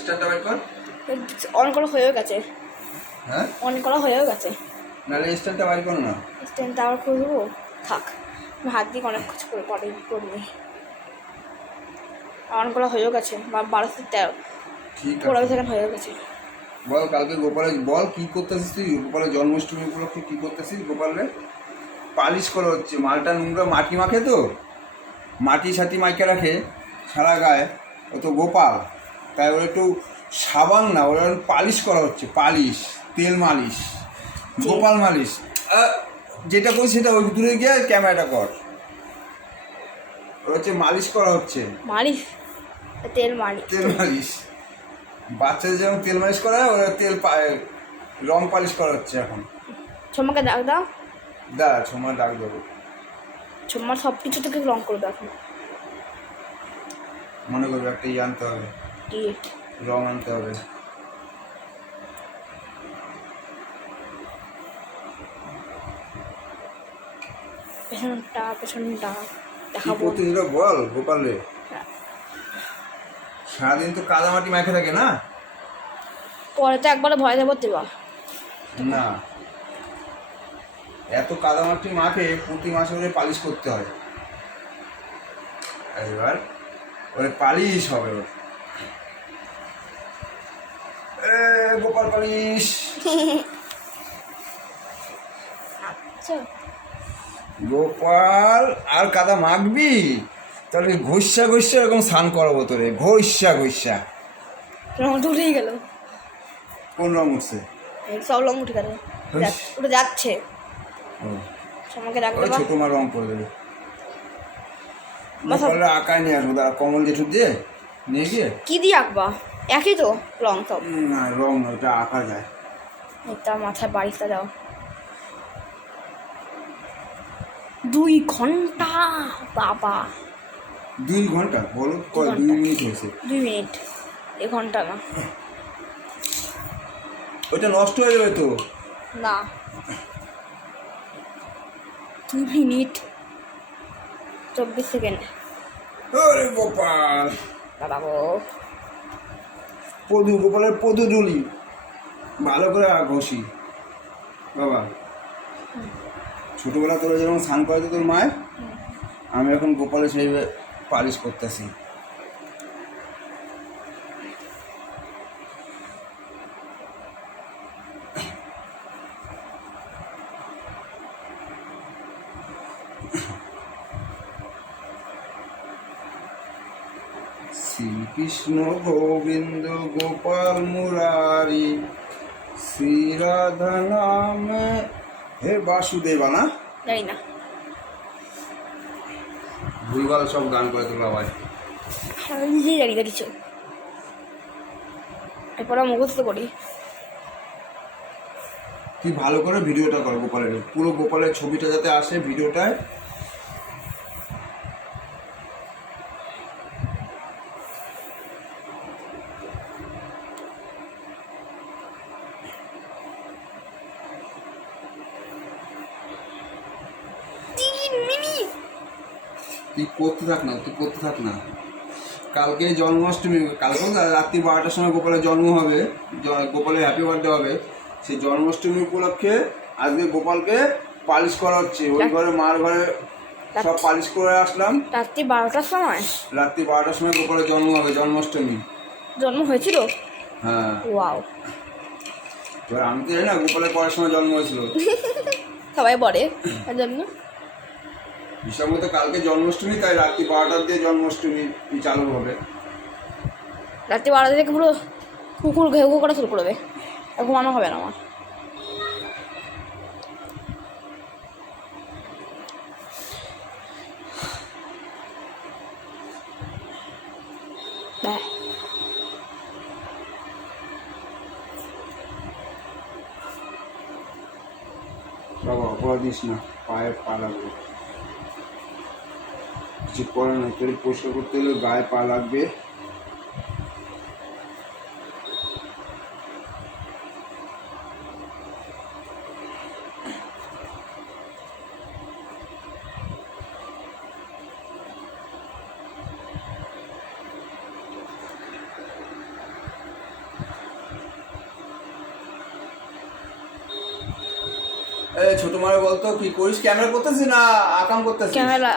স্টারটা বের কর। অন করা হয়েও গেছে। হ্যাঁ অন করা হয়েও গেছে। নাহলে স্টারটা বের কর না। স্ট্যান্ডটা আবার খুলবো, থাক আমি হাত দিয়ে অনেক কিছু করে পরে করবি। অন করা হয়েও গেছে, 12:13 ঠিক 16 আছে সেকেন্ড হয়ে গেছে। বল কালকে গোপালে বল কি করতেছিস তুই? গোপালের জন্মাষ্টমী উপলক্ষে কি করতেছিস? গোপালের পালিশ করা হচ্ছে, মালটা নোংরা মাটি মাখে তো, মাটি সাটি মাইকে রাখে সারা গায়ে, ও তো গোপাল, তাই ওর একটু সাবান না, ওর পালিশ করা হচ্ছে, পালিশ, তেল মালিশ, গোপাল মালিশ। যেটা বলছি সেটা ওই দূরে গিয়ে ক্যামেরাটা কর। ওর হচ্ছে মালিশ করা হচ্ছে, মালিশ, তেল মালিশ, তেল মালিশ। বাচ্চাদের যেমন তেল মালিশ করা হয়, ওরা রং পালিশ করা হচ্ছে এখন। ছোমাকে ডাক দাও, দাঁড়া ছোমা ডাক দেবো। ছোমা সব কিছু থেকে রং করবে এখন। মনে করবে একটা ইয়ে আনতে হবে, কি রং আনতে হবে। পেছনটা কি দেখাবো। প্রতিদিন বল গোপালে, হ্যাঁ। সারাদিন তো কাদামাটি মাখে থাকে না? পরে তো একবারে ভয় দেবো দেবা না, এত কাদামাটি মাখে প্রতি মাসে ওরে পালিশ করতে হয়। এবার ওরে পালিশ হবে ওর। গোপাল পালিশ। আচ্ছা গোপাল আর কাদা মাখবি তাহলে ঘষা ঘষা এরকম স্নান করাবো তোরে, ঘষা ঘষা। রংটা উঠেই গেল। কোন রং উঠছে? সব রং উঠে গেল, ওটা যাচ্ছে। আমাকে ডাক দেবা, ছোট মা রং করে দেবে। গোপালরা আঁকায় নিয়ে আসবো, দাঁড়া কমল জেঠু দিয়ে নিয়ে গিয়ে। কি দিয়ে আঁকবা? একই তো রং সব। না রং না, ওটা আঁকা যায়। এটা মাথায় বাড়িতে দাও। 2 ঘন্টা বাবা। 2 ঘন্টা? বলো 2 মিনিট হয়েছে। 2 মিনিট, 1 ঘন্টা না। ওটা নষ্ট হয়ে যাবে তো। না 2 মিনিট 24 সেকেন্ড। আরে গোপাল, বাবা গো, গোপালের পদুডুলি ভালো করে ঘষি বাবা। ছোটবেলা তোরা যেরকম স্নান করাতো তোর মায়ের, আমি এখন গোপালে সেইভাবে পালিশ করতেছি। শ্রীকৃষ্ণ গোবিন্দ গোপাল মুরারি শ্রী রাধা নামে হে বাসুদেবা। না জানি না, ভুলভাল সব গান করে তোলা ভাই। আমি নিজেই জানি না কিছু। এরপর মুখস্থ করি। তুই ভালো করে ভিডিওটা কর গোপালের, পুরো গোপালের ছবিটা যাতে আসে ভিডিওটায়। তুই করতে থাক না। কালকে জন্মাষ্টমী, কালকে রাত্রি 12টার সময় গোপালের জন্ম হবে, গোপালের হ্যাপি বার্থডে হবে। সেই জন্মাষ্টমী উপলক্ষে আজকে গোপালকে পালিশ করা হচ্ছে। ওই ঘরে মার ঘরে সব পালিশ করে আসলাম। রাত্রি 12টার সময়? রাত্রি 12টার সময় গোপালের জন্ম হবে, জন্মাষ্টমী। জন্ম হয়েছিল? হ্যাঁ। ওয়াও। এবার আমি তো জানি না গোপালের পরের সময় জন্ম হয়েছিল। সবাই বলে তার জন্য। হিসাব মতো কালকে জন্মাষ্টমী, তাই রাত্রি 12টার দিয়ে জন্মাষ্টমী চালু হবে। রাত্রি 12টা থেকে পুরো কুকুর ঘেউ ঘেউ করা শুরু করবে, আর ঘুমানো হবে না আমার। বাবা অপরাধ দিস না, পায়ে পা লাগবে। কিছু করে না, তোর পরিষ্কার করতে হলে গায়ে পা লাগবে। এ ছোট মারে বলতো কি করিস, ক্যামেরা করতেছিস না আকাম করতেছিস? ক্যামেরা।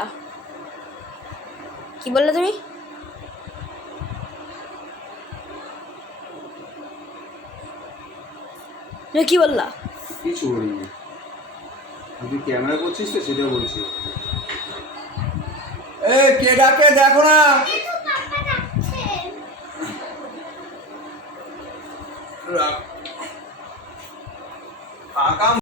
কি বললে তুমি? কি বললা? কিছু বলিনি, তুই ক্যামেরা করছিস তো সেটা বলছি। এ কে ডাকে দেখো না। আকাম